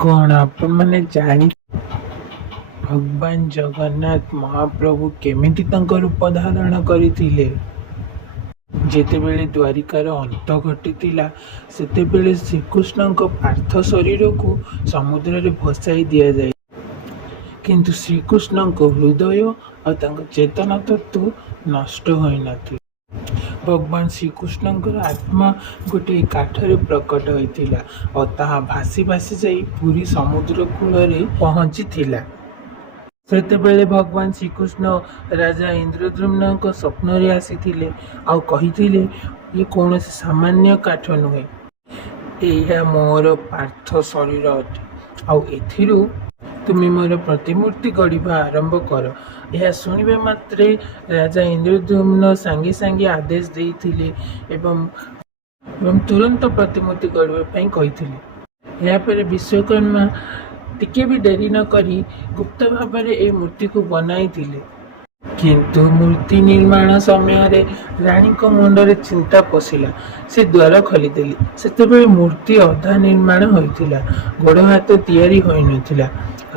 कौन आपण मैंने जानी भगवान जगन्नाथ महाप्रभु केमिति तांको रूप धारण करिथिले। जेतेबेले द्वारिकार अंत घटिथिला सेतेबेले श्रीकृष्णଙ୍କ पार्थ शरीर को समुद्र रे भसाई दिया जाए, किंतु श्रीकृष्णଙ୍କ हृदय और तांको चेतना तत्व नष्ट होई नथि। भगवान श्रीकृष्णଙ୍କର आत्मा गोटे काठरे प्रकट होइथिला और ताहा भासी भासी जाई पूरी समुद्र कूल पहुंची थिला। सेतेबेले भगवान श्रीकृष्ण राजा इंद्रद्युम्न स्वप्न रे आसीथिले आउ कहिथिले ये कौनसी सामान्य काठ नुहे, यह मोर पार्थ शरीर अटे आउ एथिरु तुम मोर प्रतिमूर्ति गढ़ा आरंभ कर। यह शुणिबा मात्रे राजा इंद्रद्युम्न सांगे सांगे आदेश देइथिले एवं तुरंत प्रतिमूर्ति गढ़ा कहिथिले। या पर विश्वकर्मा टिके भी देरी न करी गुप्त भाव ए मूर्ति को बनाई थिले, किंतु मूर्ति निर्माण समय रानी को मुंडरे चिंता पशिला। से द्वार खोलीदेली सेतेबेले मूर्ति अधा निर्माण होइथिला, गोड़ हाथ तैयारी होई नथिला।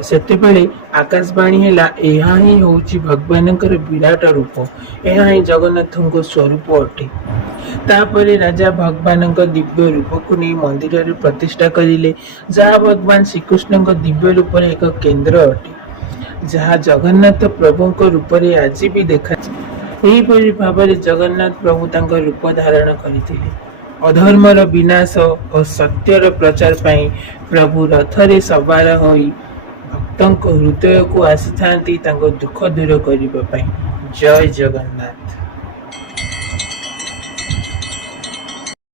सेतेबेले आकाशवाणी हैला एहा ही होउची भगवानकर विराट रूप, एहा ही जगन्नाथଙ୍କ स्वरूप अटे। तापरे राजा भगवान दिव्य रूप को नहीं मंदिर रे प्रतिष्ठा करिले, जहाँ भगवान श्रीकृष्ण दिव्य रूप एक केंद्र अटे, जहाँ जगन्नाथ प्रभु रूप रे आज भी देखा। एहीपरि भाव जगन्नाथ प्रभु तांको रूप धारण करथिले। अधर्मर विनाश और सत्यर प्रचार पाई प्रभु रथरे सवार होई भक्तों हृदय को आसी था दुख दूर करने। जय जगन्नाथ।